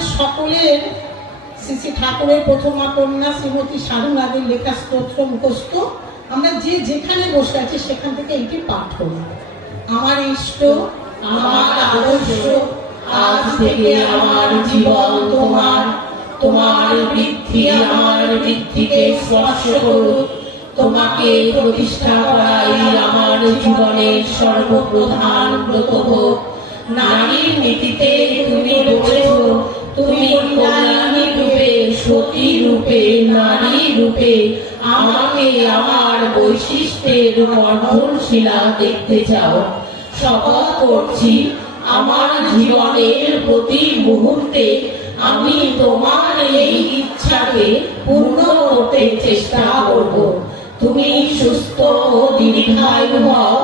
আমাদের সকলের শ্রী শ্রী ঠাকুরের প্রথমা কন্যা শ্রীমতী সাধুনাদের লেখা স্তোত্র মুখস্থ। আমরা যে যেখানে বসে আছি সেখান থেকে এটি পাঠ করি। আমার ইষ্ট, আমার আদর্শ, আজ থেকে আমার জীবন তোমার, তোমার বৃদ্ধি আমার বৃদ্ধিকে স্পর্শ করুক। তোমাকে প্রতিষ্ঠা করাই আমার জীবনের সর্বপ্রধান ব্রত হোক। নারীর নীতিতে তুমি বলেছ, তুমি কল্যাণী রূপে, সতী রূপে, নারী রূপে আমাকে আমার বৈশিষ্ট্যের বর্ধনশীলা দেখতে চাও। শপথ করছি, আমার জীবনের প্রতি মুহূর্তে আমি তোমার এই ইচ্ছাকে পূর্ণ করতে চেষ্টা করব। তুমি সুস্থ ও দীর্ঘায়ু হও।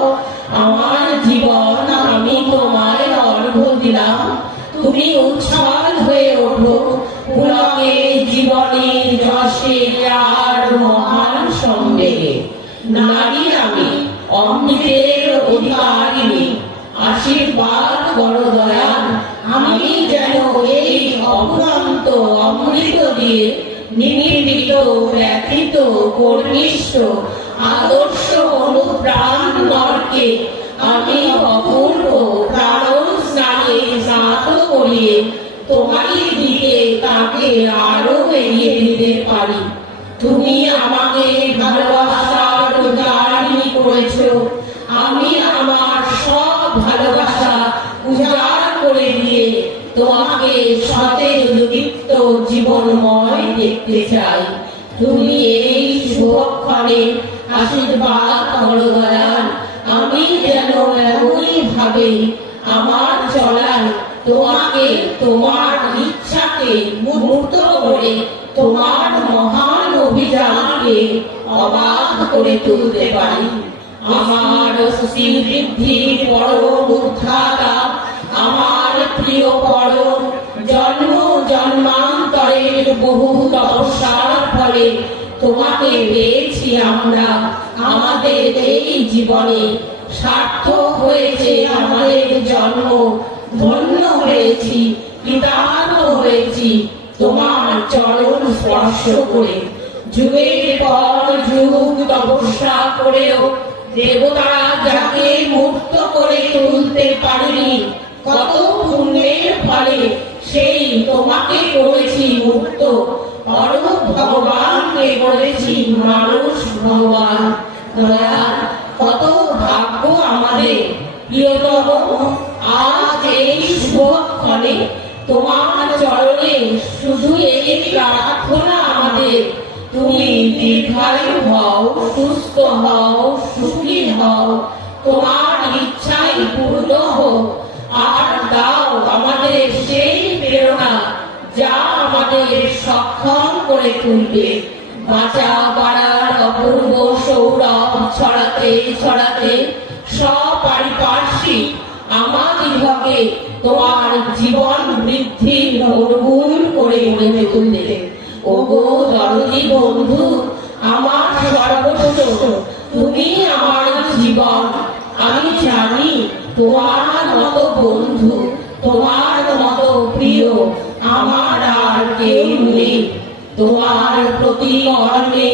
আমার জীবন আমি তোমায় অর্ঘ্য দিলাম। তুমি উচ্ছ্বাস হয়ে ওঠো পুলকে জীবনের যশে আর মহান সম্বেগে। নারী আমি, অমৃতের অধিকারিণী, আশীর্বাদ করো দয়াল। আমি যেন এই অফুরন্ত অমৃত দিয়ে নির্মিত, ব্যথিত, কর্নিষ্ঠ, আদর্শ অনুপ্রাণ নরকে আমি অপূর্ব প্রাণ স্নানে স্নাত করিয়ে তোমারই দিকে তাকে আরো এগিয়ে দিতে পারি। তুমি আমাকে ভালোবাসার উজাড়িনী করেছ। আমি আমার সব ভালোবাসা উজাড় করে দিয়ে তোমাকে সতেজ দীপ্ত জীবনময় দেখতে চাই। তুমি এই শুভক্ষণে আশীর্বাদ করো দয়াল। আমি যেন এমনই ভাবে আমার চলায় তোমাকে, তোমার ইচ্ছাকে মূর্ত করে তোমার মহান অভিযানকে অবাধ করে তুলতে পারি। আমার শ্রীবৃদ্ধির পরম উদ্ধাতা, আমার প্রিয় পরম, জন্ম জন্মান্তরের বহু তপস্যার ফলে তোমাকে পেয়েছি আমরা। আমাদের এই জীবনে সার্থক হয়েছে আমাদের জন্ম, ধন্য হয়েছি, কৃতার্থ হয়েছি তোমার চরণ স্পর্শ করে। যুগের পর যুগ তপস্যা করেও দেবতারা যাকে মুক্ত করে তুলতে পারেনি, কত পুণ্যের ফলে সেই তোমাকে করেছি মুক্ত। অরূপ ভগবানকে করেছি মানুষ ভগবান। দয়াল, কত ভাগ্য আমাদের প্রিয়তম। আজ এই শুভক্ষণে তোমার চরণে শুধু এই প্রার্থনা আমাদের, তুমি দীর্ঘায়ু হও, সুস্থ হও, সুখী হও, তোমার ইচ্ছাই পূর্ণ হোক। আর দাও আমাদের সেই প্রেরণা যা আমাদের সক্ষম করে তুলবে বাঁচা বাড়ার অপূর্ব সৌরভ ছড়াতে ছড়াতে সপারিপার্শ্বিক আমাদিগকে তোমার জীবন বৃদ্ধির অনুকূল করে গড়ে তুলতে। ওগো দরদি বন্ধু, আমার সর্বস্ব, তুমি আমার জীবন। আমি জানি তোমার মতো বন্ধু, তোমার মতো প্রিয় আমার আর কেউ নেই। তোমার প্রতি কর্মে,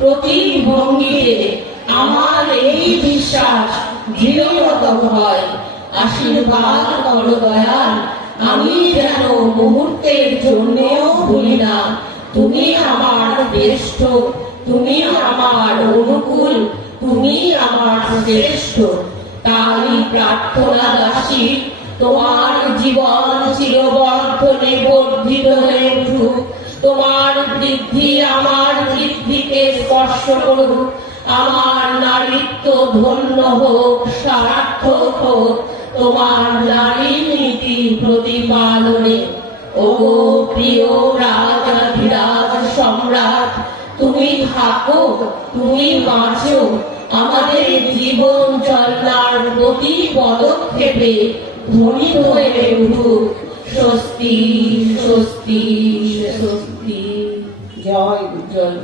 প্রতি ভঙ্গিতে আমার এই বিশ্বাস দৃঢ়তর হয়। আশীর্বাদ করো দয়াল, আমি যেন মুহূর্তের জন্যও ভুলি না তুমি আমার শ্রেষ্ঠ, তুমি আমার অনুকূল, তুমি আমার শ্রেষ্ঠ। তাই প্রার্থনা দাসী, তোমার জীবন চিরবর্ধনে বর্ধিত হয়ে উঠুক। তোমার বৃদ্ধি আমার বৃদ্ধিকে স্পর্শ করুক। আমার নারীত্ব ধন্য হোক, সার্থক হোক তোমার নারী নীতি প্রতিপালনে। ওগো প্রিয় রাজাধিরাজ সম্রাট, তুমি থাকো, তুমি বাঁচো। আমাদের জীবন চলার প্রতি পদক্ষেপে ধ্বনিত হয়ে উঠুক স্বস্তি, স্বস্তি, স্বস্তি। জয় জয়।